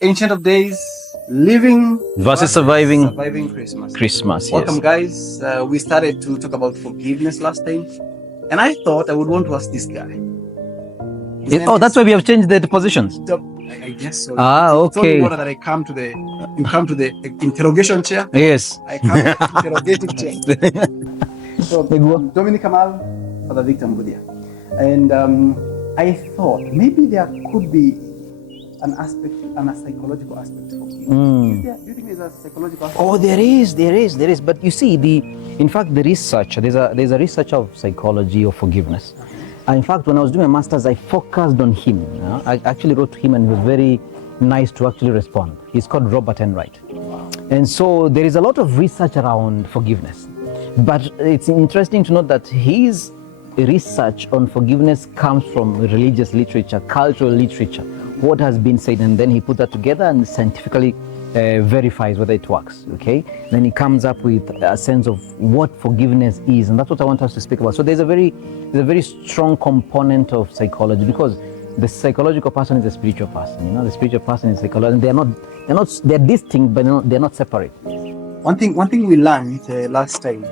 Ancient of Days, living versus surviving Christmas. Christmas. Welcome, Yes. guys. We started to talk about forgiveness last time, and I thought I would want to ask this guy. Oh, that's why we have changed the positions. I guess so. It's only Okay. order that you come to the interrogation chair. Yes. I come to the interrogative chair. So, Dominic Kamau, Fr.Victor Mbuthia. And I thought maybe there could be an aspect, a psychological aspect for forgiveness. Do you think there's a psychological aspect? Oh, there is. But you see, in fact, the research, there's a research of psychology of forgiveness. In fact, when I was doing my master's, I focused on him. I actually wrote to him, and he was very nice to actually respond. He's called Robert Enright. And so there is a lot of research around forgiveness. But it's interesting to note that his research on forgiveness comes from religious literature, cultural literature, what has been said, and then he put that together and scientifically verifies whether it works, okay? Then he comes up with a sense of what forgiveness is, and that's what I want us to speak about. So there's a very strong component of psychology, because the psychological person is a spiritual person. You know, the spiritual person is psychological. They're distinct, but they're not separate. One thing we learned last time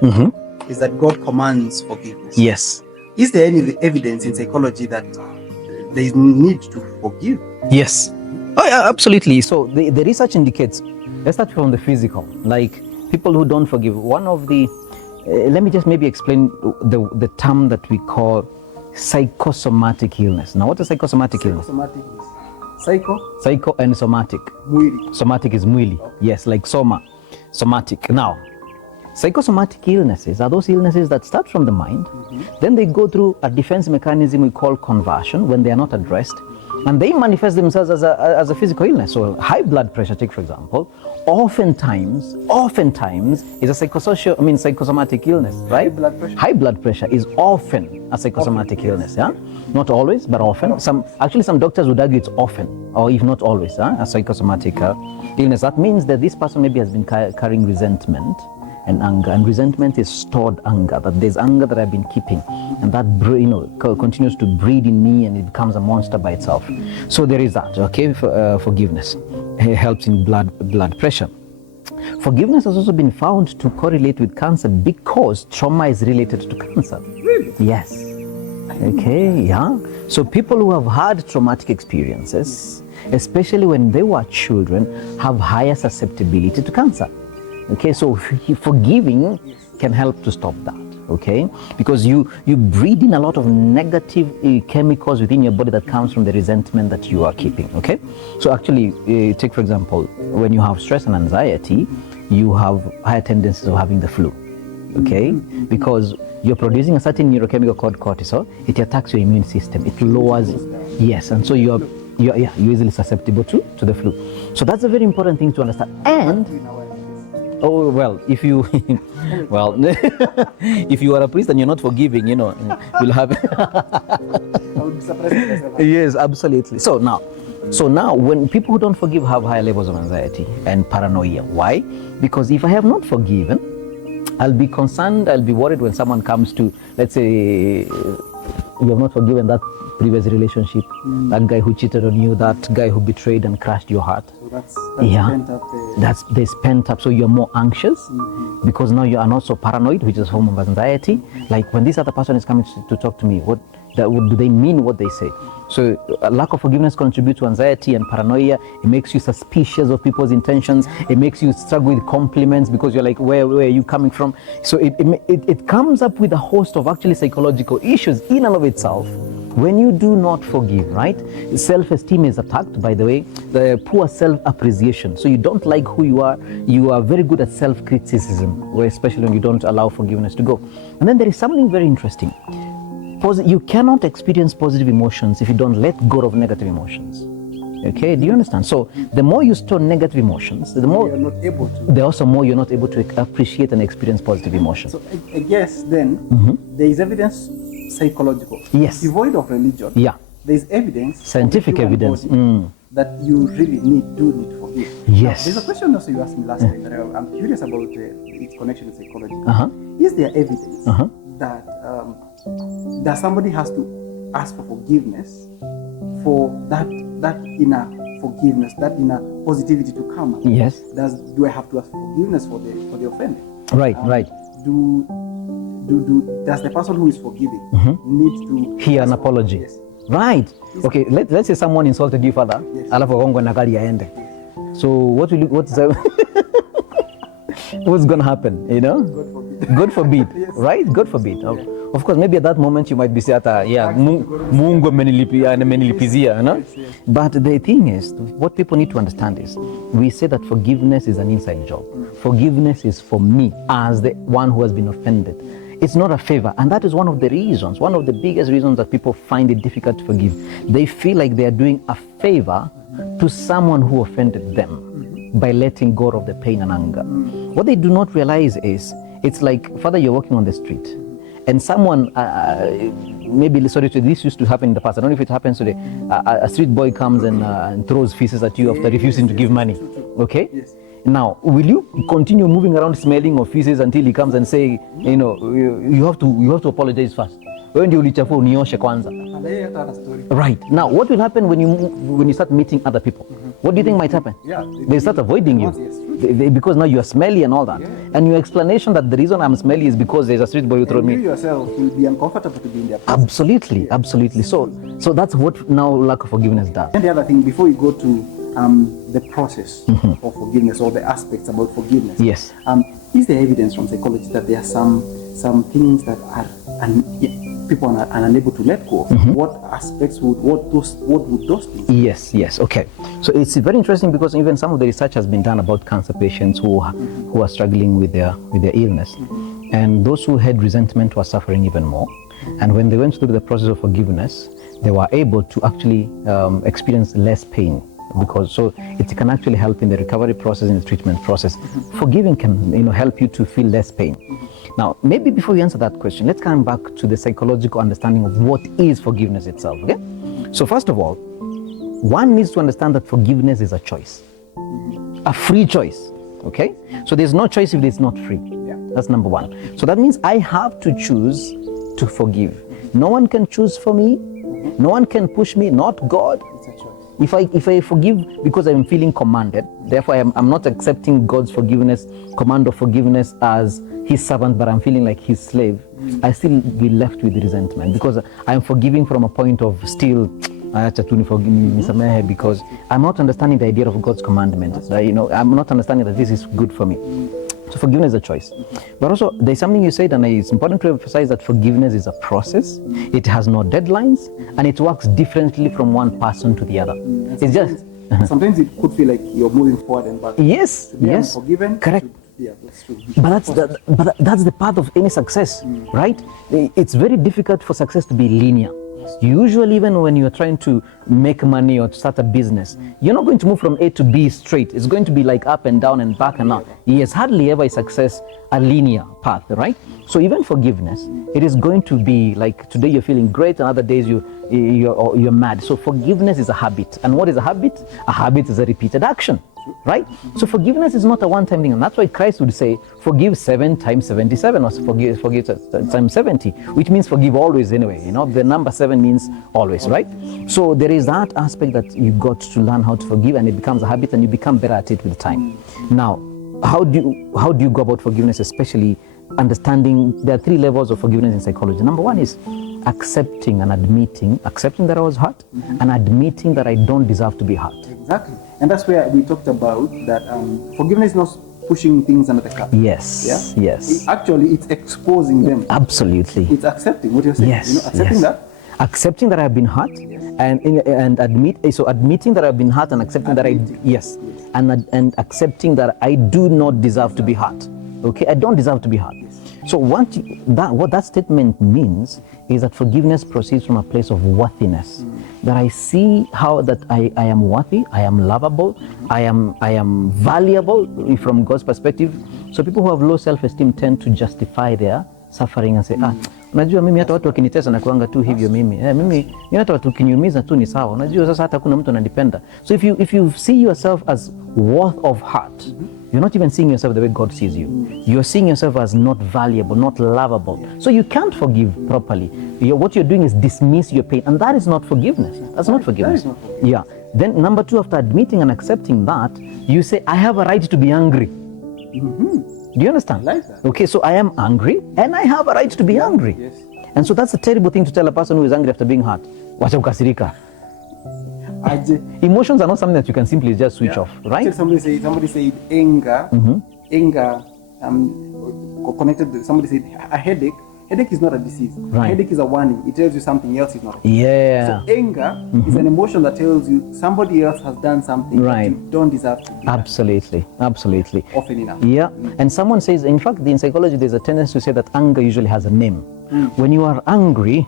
is that God commands forgiveness. Yes. Is there any evidence in psychology that there is need to forgive? Yes. Oh, yeah, absolutely. So the research indicates, let's start from the physical, like people who don't forgive. One of the, let me just maybe explain the term that we call psychosomatic illness. Now, what is psychosomatic illness? Psychosomatic is Psycho and somatic. Mwili. Somatic is mwili. Okay. Yes, like somatic. Now, psychosomatic illnesses are those illnesses that start from the mind, then they go through a defense mechanism we call conversion when they are not addressed, and they manifest themselves as a physical illness. So high blood pressure, take for example, oftentimes is a psychosomatic illness, right? High blood pressure is often a psychosomatic illness, yeah? Not always, but often. Some doctors would argue it's often, or if not always, a psychosomatic illness. That means that this person maybe has been carrying resentment and anger, and resentment is stored anger, that there's anger that I've been keeping, and that continues to breed in me, and it becomes a monster by itself. So there is that, okay? Forgiveness helps in blood pressure. Forgiveness has also been found to correlate with cancer, because trauma is related to cancer. Really? Yes. Okay, yeah. So people who have had traumatic experiences, especially when they were children, have higher susceptibility to cancer. Okay, so forgiving can help to stop that, okay? Because you breathe in a lot of negative chemicals within your body that comes from the resentment that you are keeping, okay? So actually, take for example, when you have stress and anxiety, you have higher tendencies of having the flu, okay? Because you're producing a certain neurochemical called cortisol. It attacks your immune system. It lowers, yes, and so you're easily susceptible to the flu. So that's a very important thing to understand. And oh, well, if you if you are a priest and you're not forgiving, you'll have I would be surprised. Yes, absolutely. So now when people who don't forgive have higher levels of anxiety and paranoia. Why? Because if I have not forgiven, I'll be concerned, I'll be worried when someone comes to, let's say, you have not forgiven that previous relationship, that guy who cheated on you, that guy who betrayed and crushed your heart. So that's pent up. There's pent up, so you're more anxious because now you are not so paranoid, which is a form of anxiety. Like when this other person is coming to talk to me, do they mean what they say? So a lack of forgiveness contributes to anxiety and paranoia. It makes you suspicious of people's intentions. It makes you struggle with compliments because you're like, where are you coming from? So it comes up with a host of actually psychological issues in and of itself. When you do not forgive, right? Self-esteem is attacked, by the way, the poor self-appreciation. So you don't like who you are. You are very good at self-criticism, especially when you don't allow forgiveness to go. And then there is something very interesting. You cannot experience positive emotions if you don't let go of negative emotions. Okay, do you understand? So the more you store negative emotions, the more you're not able to. The also more you're not able to appreciate and experience positive emotions. So I guess then there is evidence psychological, yes, devoid of religion. Yeah, there is evidence, scientific evidence that you really need to forgive. Yes. Now, there's a question also you asked me last time that I'm curious about its connection with psychology. Is there evidence that somebody has to ask for forgiveness for that inner forgiveness, that inner positivity to come. Yes. Do I have to ask forgiveness for the offender? Right, right. Does the person who is forgiving need to hear an apology? Yes. Right. Okay. Let's say someone insulted you, Father. Yes. Alafu agongwe na gari aende. So what's gonna happen? You know? God forbid. Yes. Right? God forbid. Yeah. Of course, maybe at that moment you might be saying, yeah, Mungu amenilipizia, you know? Yes, yes. But the thing is, what people need to understand is, we say that forgiveness is an inside job. Forgiveness is for me as the one who has been offended. It's not a favor. And that is one of the reasons, one of the biggest reasons that people find it difficult to forgive. They feel like they are doing a favor to someone who offended them by letting go of the pain and anger. What they do not realize is, it's like, Father, you're walking on the street and someone, maybe, sorry, this used to happen in the past. I don't know if it happens today. A street boy comes and throws feces at you after refusing to give money. Okay? Yes. Now, will you continue moving around smelling of feces until he comes and say, you know, you have to apologize first? When do you kwanza? Right. Now, what will happen when you start meeting other people? What do you think might happen? Yeah, they start avoiding you. Because now you are smelly and all that. Yeah. And your explanation that the reason I'm smelly is because there's a street boy who threw me. You yourself will be uncomfortable to be in their place. Absolutely, yeah. Absolutely. So that's what now lack of forgiveness does. And the other thing, before you go to the process of forgiveness or the aspects about forgiveness. Yes. Is there evidence from psychology that there are some things that are people are unable to let go of? What aspects what would those things? Yes. Okay. So it's very interesting because even some of the research has been done about cancer patients who are struggling with their illness, and those who had resentment were suffering even more. And when they went through the process of forgiveness, they were able to actually experience less pain. Because it can actually help in the recovery process, in the treatment process. Forgiving can help you to feel less pain. Now, maybe before we answer that question, let's come back to the psychological understanding of what is forgiveness itself. Okay? So first of all, one needs to understand that forgiveness is a choice, a free choice. Okay? So there's no choice if it's not free. Yeah. That's number one. So that means I have to choose to forgive. No one can choose for me. No one can push me, not God. If I forgive because I'm feeling commanded, therefore I'm not accepting God's forgiveness, command of forgiveness as his servant, but I'm feeling like his slave, I still be left with resentment because I'm forgiving from a point of still, because I'm not understanding the idea of God's commandment. I'm not understanding that this is good for me. So forgiveness is a choice. But also, there's something you said, and it's important to emphasize that forgiveness is a process. It has no deadlines, and it works differently from one person to the other. It's just... Sometimes it could feel like you're moving forward and back. Yes. Forgiven. Correct. That's true. But that's the path of any success, right? It's very difficult for success to be linear. Usually, even when you're trying to make money or to start a business, you're not going to move from A to B straight. It's going to be like up and down and back and up. Yes, hardly ever is success a linear path, right? So even forgiveness, it is going to be like today you're feeling great, and other days you're mad. So forgiveness is a habit. And what is a habit? A habit is a repeated action. Right? So forgiveness is not a one-time thing, and that's why Christ would say, forgive 7 times 77, or forgive times 70, which means forgive always anyway. The number 7 means always, right? So there is that aspect that you got to learn how to forgive, and it becomes a habit, and you become better at it with time. Now, how do you go about forgiveness, especially understanding there are 3 levels of forgiveness in psychology. Number 1 is accepting that I was hurt, and admitting that I don't deserve to be hurt. Exactly. And that's where we talked about that forgiveness is not pushing things under the carpet. Yes. Yeah? Yes. Actually, it's exposing them. Absolutely. It's accepting what you're saying. Yes. Accepting that. Accepting that I've been hurt, and admitting that I've been hurt, and accepting that and accepting that I do not deserve to be hurt. Okay, I don't deserve to be hurt. So what that statement means is that forgiveness proceeds from a place of worthiness. That I see how that I am worthy, I am lovable, I am valuable from God's perspective. So people who have low self-esteem tend to justify their suffering and say, unajua mimi hata watu wakinitesa na kuanga tu hivyo mimi hata watu kiniumiza tu ni sawa. Unajua sasa hata kuna mtu ananipenda. So if you see yourself as worth of heart, you're not even seeing yourself the way God sees you. You're seeing yourself as not valuable, not lovable. So you can't forgive properly. What you're doing is dismiss your pain, and that is not forgiveness. That's not forgiveness. Yeah. Then number two, after admitting and accepting that, you say, I have a right to be angry. Do you understand? I like that. Okay, so I am angry and I have a right to be angry. Yes. And so that's a terrible thing to tell a person who is angry after being hurt. Wacha kukasirika. Emotions are not something that you can simply just switch off, right? Somebody said anger, connected. Somebody said a headache. Headache is not a disease. Right. Headache is a warning. It tells you something else is not okay. Yeah. So anger is an emotion that tells you somebody else has done something that you don't deserve to do. Absolutely. Absolutely. Often enough. Yeah. And someone says, in fact, in psychology, there's a tendency to say that anger usually has a name. When you are angry,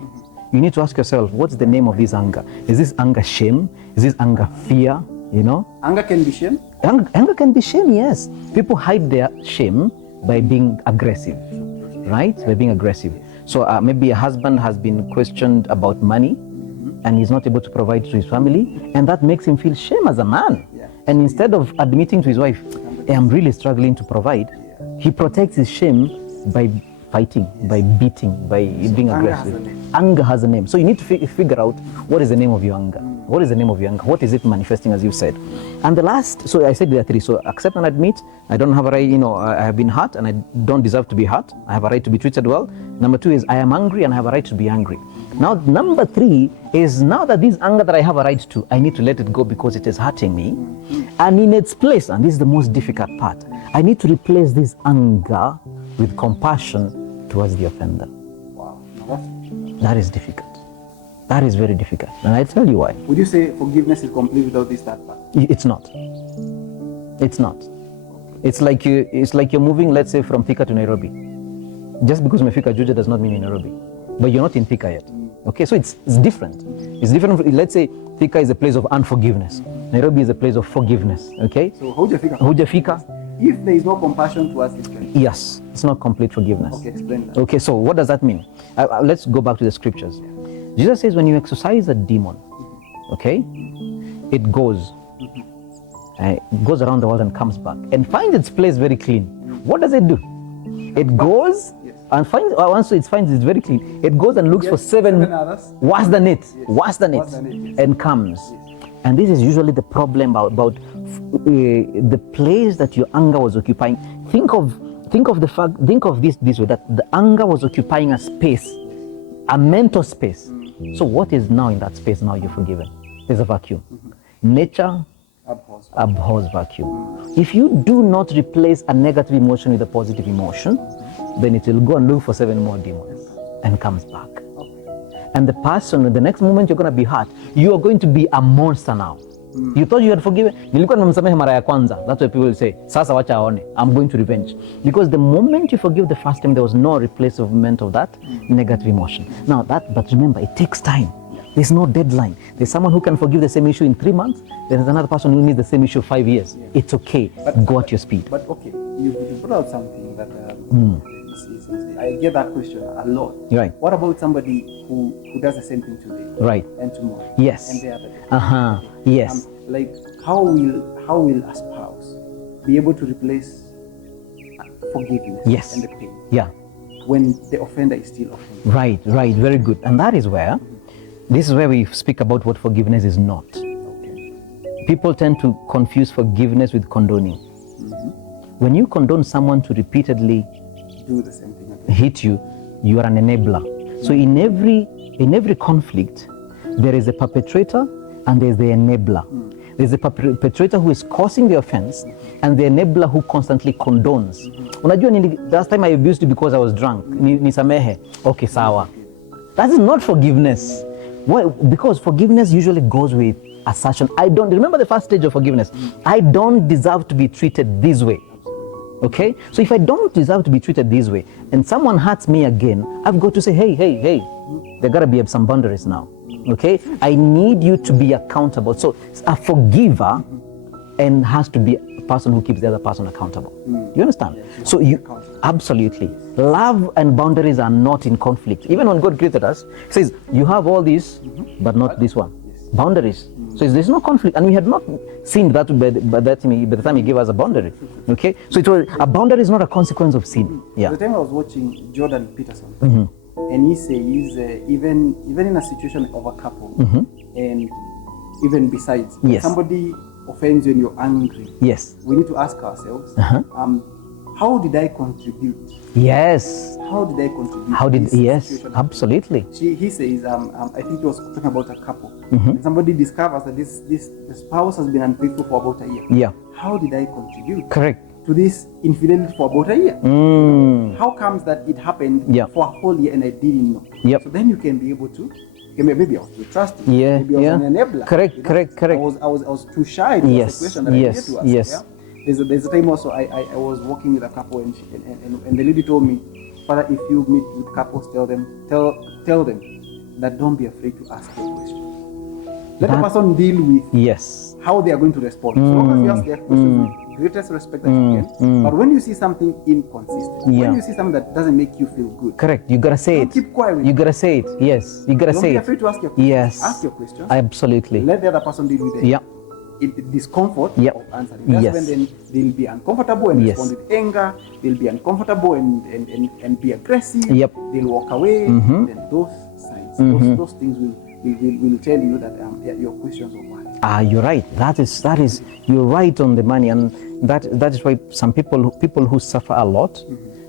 you need to ask yourself, what's the name of this anger? Is this anger shame? Is this anger fear? You know? Anger can be shame? Anger can be shame, yes. People hide their shame by being aggressive, right? By being aggressive. So maybe a husband has been questioned about money and he's not able to provide to his family, and that makes him feel shame as a man. Yeah. And instead of admitting to his wife, hey, I'm really struggling to provide, he protects his shame by fighting, by beating, by being aggressive. Anger has a name. So you need to figure out what is the name of your anger. What is the name of your anger? What is it manifesting, as you said? And the last, so I said there are three. So accept and admit. I don't have a right, I have been hurt and I don't deserve to be hurt. I have a right to be treated well. Number two is I am angry and I have a right to be angry. Now, number three is now that this anger that I have a right to, I need to let it go because it is hurting me. And in its place, and this is the most difficult part, I need to replace this anger with compassion towards the offender. Wow. That is difficult. That is very difficult. And I tell you why. Would you say forgiveness is complete without this third part? It's not. It's not. It's like you're moving, let's say, from Thika to Nairobi. Just because umefika Juja does not mean in Nairobi. But you're not in Thika yet. Okay, so it's different. It's different. Let's say Thika is a place of unforgiveness. Nairobi is a place of forgiveness. Okay? So hujafika. Hujafika. If there is no compassion towards this person. Yes, it's not complete forgiveness. Okay, explain that. Okay, so what does that mean? Let's go back to the scriptures. Jesus says when you exorcise a demon, okay, it goes around the world and comes back and finds its place very clean. What does it do? It goes and finds, once it finds it's very clean, it goes and looks for seven others. Worse than it, and comes. And this is usually the problem about the place that your anger was occupying. Think of this way, that the anger was occupying a space, a mental space. So what is now in that space now you're forgiven? There's a vacuum. Nature abhors vacuum. If you do not replace a negative emotion with a positive emotion, then it will go and look for 7 more demons and comes back. And the person, the next moment you're going to be hurt, you are going to be a monster now. You thought you had forgiven. Nilikuwa nimemsamehe mara ya kwanza. That's why people will say, sasa wacha aone, I'm going to revenge. Because the moment you forgive the first time, there was no replacement of that negative emotion. Now but remember, it takes time. There's no deadline. There's someone who can forgive the same issue in 3 months. There's another person who needs the same issue 5 years. Yeah. It's okay. Go at your speed. But okay, you brought out something that I get that question a lot. Right. What about somebody who does the same thing today? Right. And tomorrow? Yes. And the other day? Yes. Like how will a spouse be able to replace forgiveness and the pain? Yeah. When the offender is still offended? Right. Very good. And that is where, this is where we speak about what forgiveness is not. Okay. People tend to confuse forgiveness with condoning. When you condone someone to repeatedly do the same thing, hit you, you are an enabler. So in every conflict, there is a perpetrator and there is the enabler. There's a perpetrator who is causing the offense and the enabler who constantly condones. Unajua last time I abused you because I was drunk. Nisamehe. Okay, sawa. That is not forgiveness. Why? Because forgiveness usually goes with assertion. Remember the first stage of forgiveness. I don't deserve to be treated this way. Okay? So if I don't deserve to be treated this way and someone hurts me again, I've got to say, hey, there gotta be some boundaries now. Okay? I need you to be accountable. So a forgiver and has to be a person who keeps the other person accountable. You understand? So absolutely. Love and boundaries are not in conflict. Even when God created us, He says, you have all this, but not this one. Boundaries. So there's no conflict. And we had not sinned by the time He gave us a boundary. Okay? So a boundary is not a consequence of sin. Yeah. The time I was watching Jordan Peterson, and he says, even in a situation of a couple, and even besides, when Yes. somebody offends you and you're angry, Yes. we need to ask ourselves, how did I contribute? Yes. How did I contribute? How to did, this yes, situation? absolutely. He says, I think he was talking about a couple. And somebody discovers that the spouse has been unfaithful for about a year. Yeah. How did I contribute Correct. to this infidelity for about a year? Mm. How comes that it happened Yeah. for a whole year and I didn't know? Yep. So then you can be able to, maybe I was too trusting. Yeah, Maybe I was yeah. an enabler. Correct, correct. I was too shy to Yes, ask a question that I yes, needed to ask. yes. Yeah? There's a time also I was working with a couple and the lady told me, Father, if you meet with couples, tell them that don't be afraid to ask your question. Let the person deal with Yes. how they are going to respond. So long as you ask their questions with greatest respect that you can. But when you see something inconsistent, Yeah. when you see something that doesn't make you feel good, Correct. You gotta say don't it. keep quiet with You it. gotta say it. Yes. You gotta Don't say be it. afraid to ask your questions. Yes. Ask your questions. Absolutely. Let the other person deal with it. Yeah. Discomfort Yep. of answering. That's Yes. when then they'll be uncomfortable and Yes. respond with anger. They'll be uncomfortable and be aggressive. Yep. They'll walk away. Then those signs, those things will tell you that your questions are valid. You're right. That is. You're right on the money, and that is why some people who suffer a lot,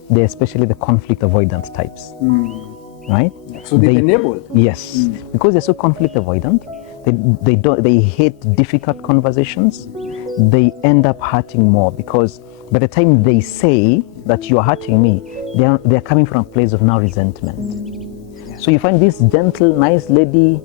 they're especially the conflict avoidant types, right? So they're enabled. Yes, because they're so conflict avoidant. They hate difficult conversations. They end up hurting more because by the time they say that you are hurting me, they are coming from a place of now resentment. So you find this gentle, nice lady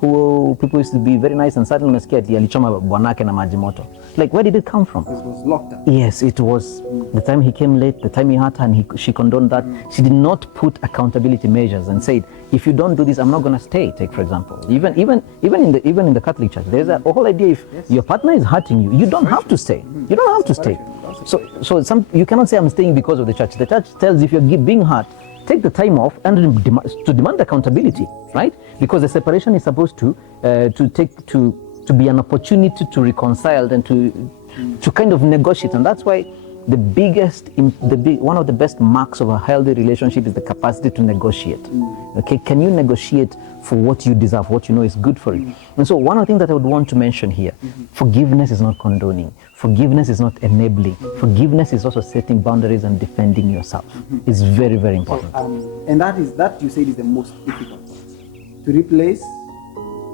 who people used to be very nice and suddenly unasikia ati alichoma bwanake na maji moto. Like, where did it come from? It was locked up. Yes, it was the time he came late, the time he hurt her, and she condoned that. She did not put accountability measures and said, if you don't do this, I'm not going to stay. Take, for example, even in the Catholic Church, there's a whole idea: if your partner is hurting you, you don't have to stay. You don't have to stay. So you cannot say I'm staying because of the church. The church tells if you're being hurt, take the time off and to demand accountability, right? Because the separation is supposed to be an opportunity to reconcile and to kind of negotiate. And that's why one of the best marks of a healthy relationship is the capacity to negotiate. Okay, can you negotiate for what you deserve, what you know is good for you? And so one of the things that I would want to mention here, forgiveness is not condoning. Forgiveness is not enabling. Forgiveness is also setting boundaries and defending yourself. It's very, very important. And that you said is the most difficult part. To replace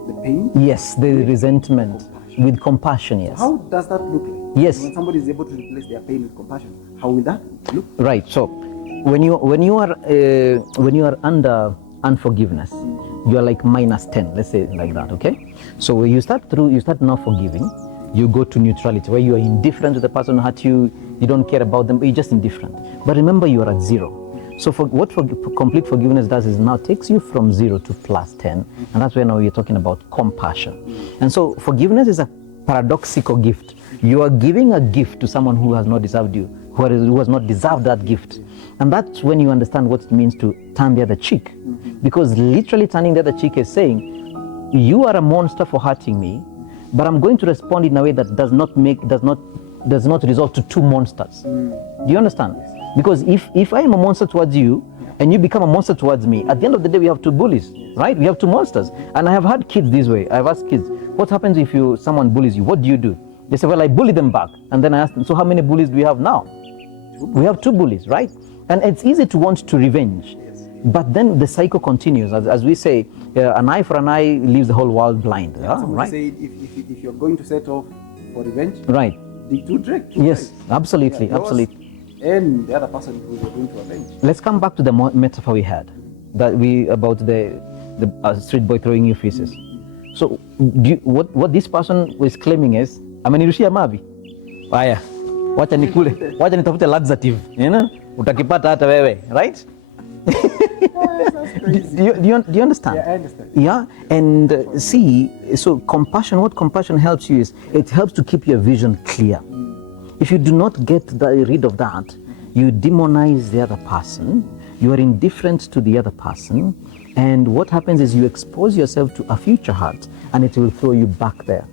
the pain. Yes, the resentment with compassion. Yes. How does that look like? Yes. When somebody is able to replace their pain with compassion, how will that look? Right. So, when you are under unforgiveness, you are like -10. Let's say it like that. Okay. So when you start not forgiving, you go to neutrality, where you are indifferent to the person who hurt you. You don't care about them, but you're just indifferent. But remember, you are at 0. So what complete forgiveness does is now takes you from 0 to +10, and that's where now we're talking about compassion. And so forgiveness is a paradoxical gift. You are giving a gift to someone who has not deserved you, who has not deserved that gift. And that's when you understand what it means to turn the other cheek. Because literally turning the other cheek is saying, you are a monster for hurting me, but I'm going to respond in a way that does not result to 2 monsters. Do you understand? Because if I am a monster towards you, and you become a monster towards me, at the end of the day, we have 2 bullies, right? We have 2 monsters. And I have had kids this way. I've asked kids, what happens if someone bullies you? What do? They say, well, I bully them back. And then I ask them, so how many bullies do we have now? We have 2 bullies, right? And it's easy to want to revenge. But then the cycle continues. As we say, an eye for an eye leaves the whole world blind. Right? Say if you're going to set off for revenge, right? Dig 2 dregs. Yes, absolutely, absolutely. And the other person who you're going to avenge. Let's come back to the metaphor we had about the street boy throwing you feces. So what this person was claiming is, amenirushia mavi. Haya, wacha nitafute laxative, utakipata hata wewe, right? Do you understand? Yeah, I understand. Yeah, and see, so what compassion helps you is, it helps to keep your vision clear. If you do not get rid of that, you demonize the other person, you are indifferent to the other person, and what happens is you expose yourself to a future hurt, and it will throw you back there.